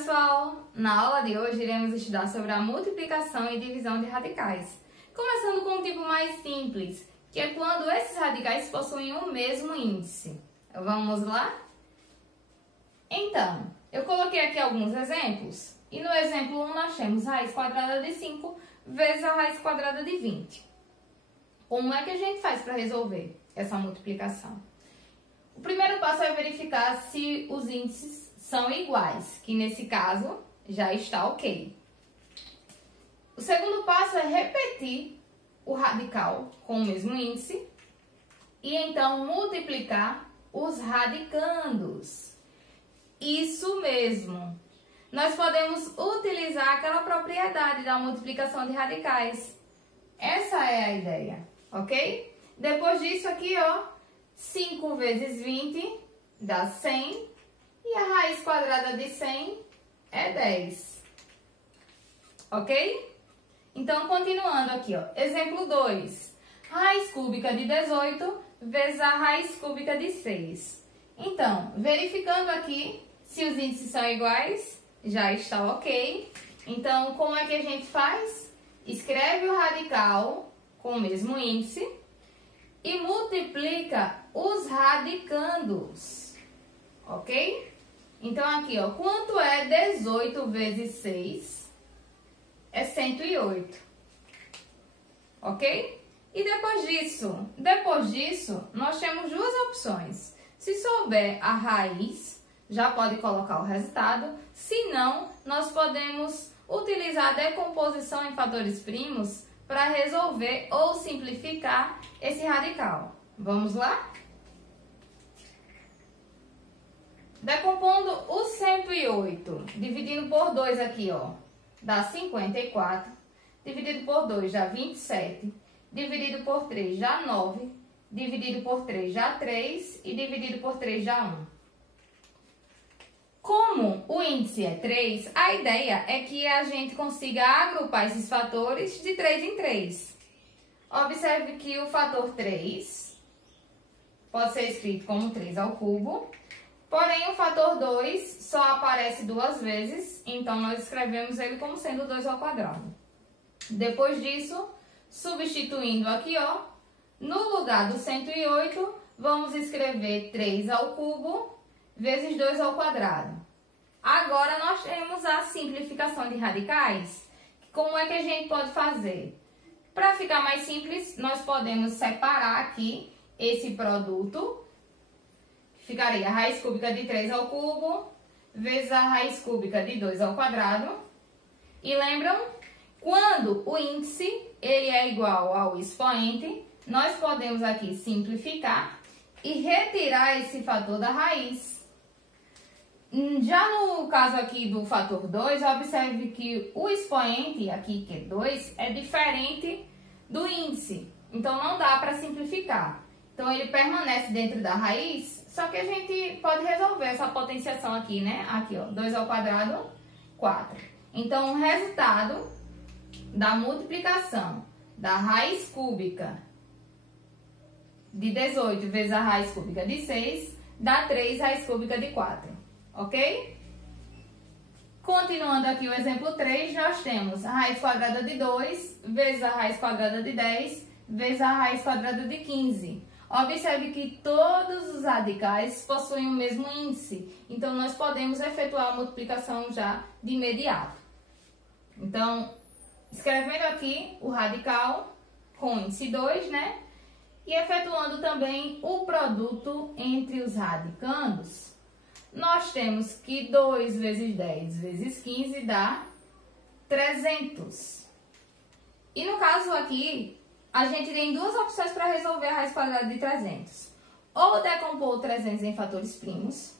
pessoal! Na aula de hoje iremos estudar sobre a multiplicação e divisão de radicais. Começando com um tipo mais simples, que é quando esses radicais possuem o mesmo índice. Vamos lá? Então, eu coloquei aqui alguns exemplos. E no exemplo 1 nós temos raiz quadrada de 5 vezes a raiz quadrada de 20. Como é que a gente faz para resolver essa multiplicação? O primeiro passo é verificar se os índices são iguais, que nesse caso já está ok. O segundo passo é repetir o radical com o mesmo índice e então multiplicar os radicandos. Isso mesmo! Nós podemos utilizar aquela propriedade da multiplicação de radicais. Essa é a ideia, ok? Depois disso aqui, ó, 5 vezes 20 dá 100 e a raiz quadrada de 100 é 10, ok? Então, continuando aqui, ó, exemplo 2, raiz cúbica de 18 vezes a raiz cúbica de 6. Então, verificando aqui se os índices são iguais, já está ok. Então, como é que a gente faz? Escreve o radical com o mesmo índice e multiplica os radicandos, ok? Então, aqui, ó, quanto é 18 vezes 6? É 108, ok? E depois disso, nós temos duas opções. Se souber a raiz, já pode colocar o resultado. Se não, nós podemos utilizar a decomposição em fatores primos para resolver ou simplificar esse radical. Vamos lá? Decompondo o 108, dividindo por 2 aqui, ó, dá 54. Dividido por 2 dá 27. Dividido por 3 dá 9. Dividido por 3 dá 3. E dividido por 3 dá 1. Como o índice é 3, a ideia é que a gente consiga agrupar esses fatores de 3 em 3. Observe que o fator 3 pode ser escrito como 3 ao cubo. Porém, o fator 2 só aparece duas vezes, então nós escrevemos ele como sendo 2 ao quadrado. Depois disso, substituindo aqui, ó, no lugar do 108, vamos escrever 3 ao cubo vezes 2 ao quadrado. Agora, nós temos a simplificação de radicais. Como é que a gente pode fazer? Para ficar mais simples, nós podemos separar aqui esse produto. Ficaria a raiz cúbica de 3 ao cubo vezes a raiz cúbica de 2 ao quadrado. E lembram? Quando o índice ele é igual ao expoente, nós podemos aqui simplificar e retirar esse fator da raiz. Já no caso aqui do fator 2, observe que o expoente aqui, que é 2, é diferente do índice. Então, não dá para simplificar. Então, ele permanece dentro da raiz. Só que a gente pode resolver essa potenciação aqui, né? Aqui, ó, 2 ao quadrado, 4. Então, o resultado da multiplicação da raiz cúbica de 18 vezes a raiz cúbica de 6 dá 3 raiz cúbica de 4, ok? Continuando aqui o exemplo 3, nós temos a raiz quadrada de 2 vezes a raiz quadrada de 10 vezes a raiz quadrada de 15. Observe que todos os radicais possuem o mesmo índice, então nós podemos efetuar a multiplicação já de imediato. Então, escrevendo aqui o radical com índice 2, né? E efetuando também o produto entre os radicandos, nós temos que 2 vezes 10 vezes 15 dá 300. E no caso aqui, a gente tem duas opções para resolver a raiz quadrada de 300. Ou decompor o 300 em fatores primos,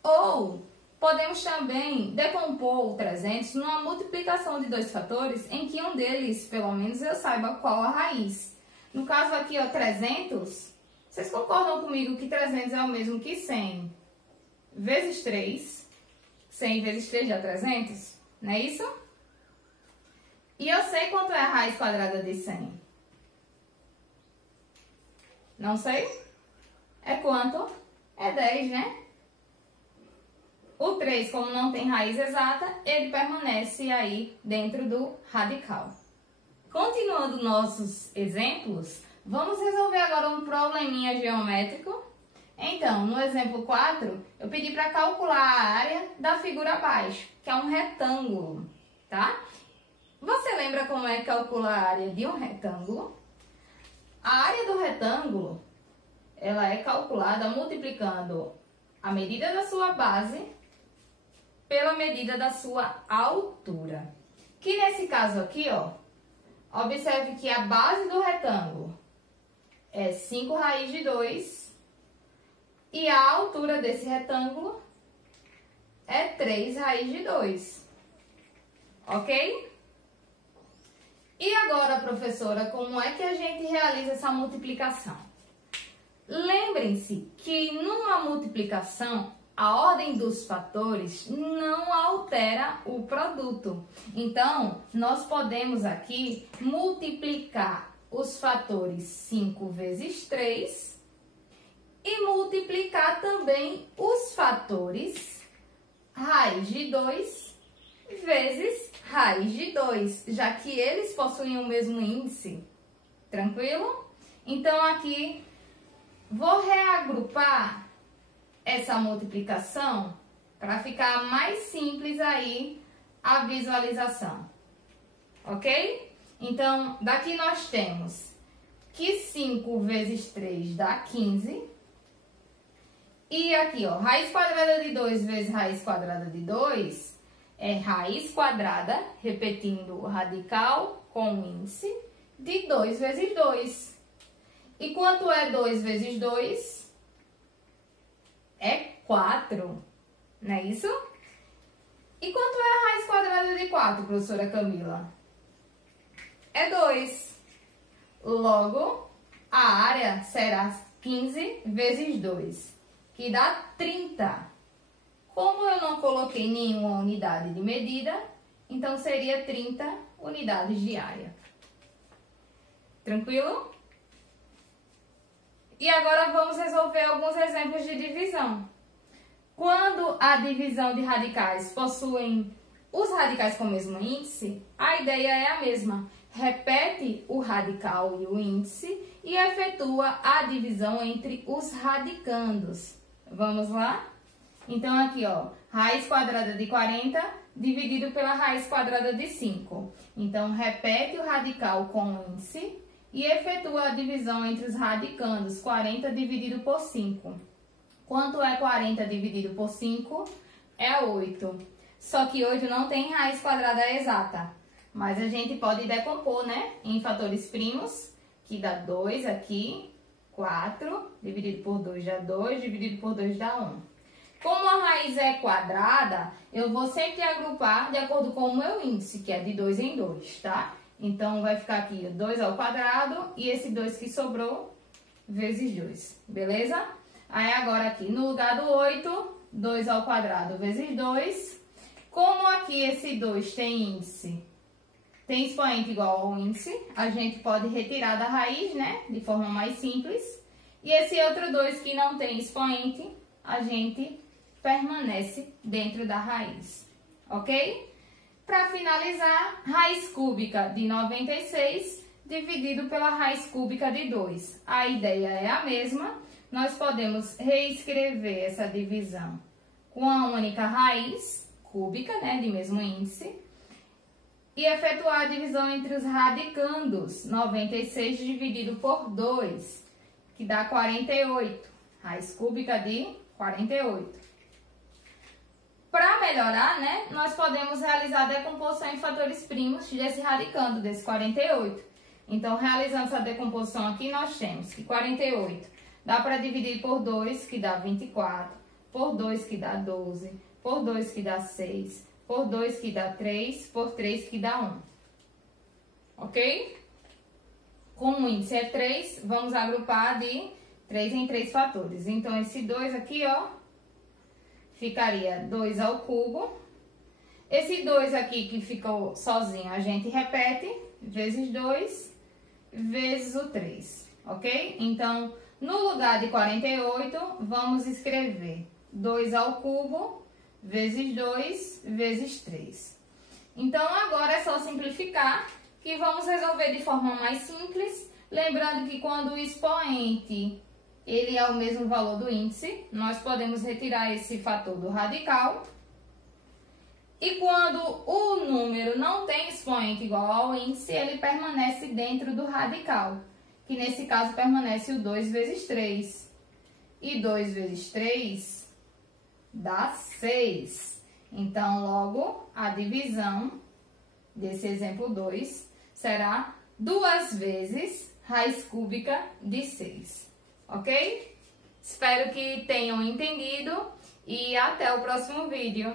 ou podemos também decompor o 300 numa multiplicação de dois fatores em que um deles, pelo menos, eu saiba qual a raiz. No caso aqui, ó, 300, vocês concordam comigo que 300 é o mesmo que 100 vezes 3? 100 vezes 3 dá 300, não é isso? E eu sei quanto é a raiz quadrada de 100. Não sei? É quanto? É 10, né? O 3, como não tem raiz exata, ele permanece aí dentro do radical. Continuando nossos exemplos, vamos resolver agora um probleminha geométrico. Então, no exemplo 4, eu pedi para calcular a área da figura abaixo, que é um retângulo, tá? Você lembra como é calcular a área de um retângulo? A área do retângulo, ela é calculada multiplicando a medida da sua base pela medida da sua altura. Que nesse caso aqui, ó, observe que a base do retângulo é 5 raiz de 2 e a altura desse retângulo é 3 raiz de 2. Ok? E agora, professora, como é que a gente realiza essa multiplicação? Lembrem-se que numa multiplicação, a ordem dos fatores não altera o produto. Então, nós podemos aqui multiplicar os fatores 5 vezes 3 e multiplicar também os fatores raiz de 2 vezes raiz de 2, já que eles possuem o mesmo índice. Tranquilo? Então, aqui, vou reagrupar essa multiplicação para ficar mais simples aí a visualização. Ok? Então, daqui nós temos que 5 vezes 3 dá 15. E aqui, ó, raiz quadrada de 2 vezes raiz quadrada de 2 é raiz quadrada, repetindo o radical com índice, de 2 vezes 2. E quanto é 2 vezes 2? É 4, não é isso? E quanto é a raiz quadrada de 4, professora Camila? É 2. Logo, a área será 15 vezes 2, que dá 30. Como eu não coloquei nenhuma unidade de medida, então seria 30 unidades de área. Tranquilo? E agora vamos resolver alguns exemplos de divisão. Quando a divisão de radicais possuem os radicais com o mesmo índice, a ideia é a mesma. Repete o radical e o índice e efetua a divisão entre os radicandos. Vamos lá? Então, aqui, ó, raiz quadrada de 40 dividido pela raiz quadrada de 5. Então, repete o radical com o índice e efetua a divisão entre os radicandos, 40 dividido por 5. Quanto é 40 dividido por 5? É 8. Só que 8 não tem raiz quadrada exata, mas a gente pode decompor, né, em fatores primos, que dá 2 aqui, 4, dividido por 2 dá 2, dividido por 2 dá 1. Como a raiz é quadrada, eu vou sempre agrupar de acordo com o meu índice, que é de 2 em 2, tá? Então, vai ficar aqui 2 ao quadrado e esse 2 que sobrou, vezes 2, beleza? Aí, agora aqui, no lugar do 8, 2 ao quadrado vezes 2. Como aqui esse 2 tem índice, tem expoente igual ao índice, a gente pode retirar da raiz, né? De forma mais simples. E esse outro 2 que não tem expoente, a gente permanece dentro da raiz, ok? Para finalizar, raiz cúbica de 96 dividido pela raiz cúbica de 2. A ideia é a mesma, nós podemos reescrever essa divisão com a única raiz cúbica, né, de mesmo índice, e efetuar a divisão entre os radicandos, 96 dividido por 2, que dá 48, raiz cúbica de 48. Para melhorar, né, nós podemos realizar a decomposição em fatores primos desse radicando, desse 48. Então, realizando essa decomposição aqui, nós temos que 48 dá para dividir por 2, que dá 24, por 2, que dá 12, por 2, que dá 6, por 2, que dá 3, por 3, que dá 1. Ok? Como o índice é 3, vamos agrupar de 3 em 3 fatores. Então, esse 2 aqui, ó, ficaria 2 ao cubo. Esse 2 aqui que ficou sozinho, a gente repete, vezes 2, vezes o 3, ok? Então, no lugar de 48, vamos escrever 2 ao cubo vezes 2 vezes 3. Então, agora é só simplificar, que vamos resolver de forma mais simples. Lembrando que quando o expoente ele é o mesmo valor do índice, nós podemos retirar esse fator do radical. E quando o número não tem expoente igual ao índice, ele permanece dentro do radical, que nesse caso permanece o 2 vezes 3. E 2 vezes 3 dá 6. Então, logo, a divisão desse exemplo 2 será 2 vezes raiz cúbica de 6. Ok? Espero que tenham entendido e até o próximo vídeo.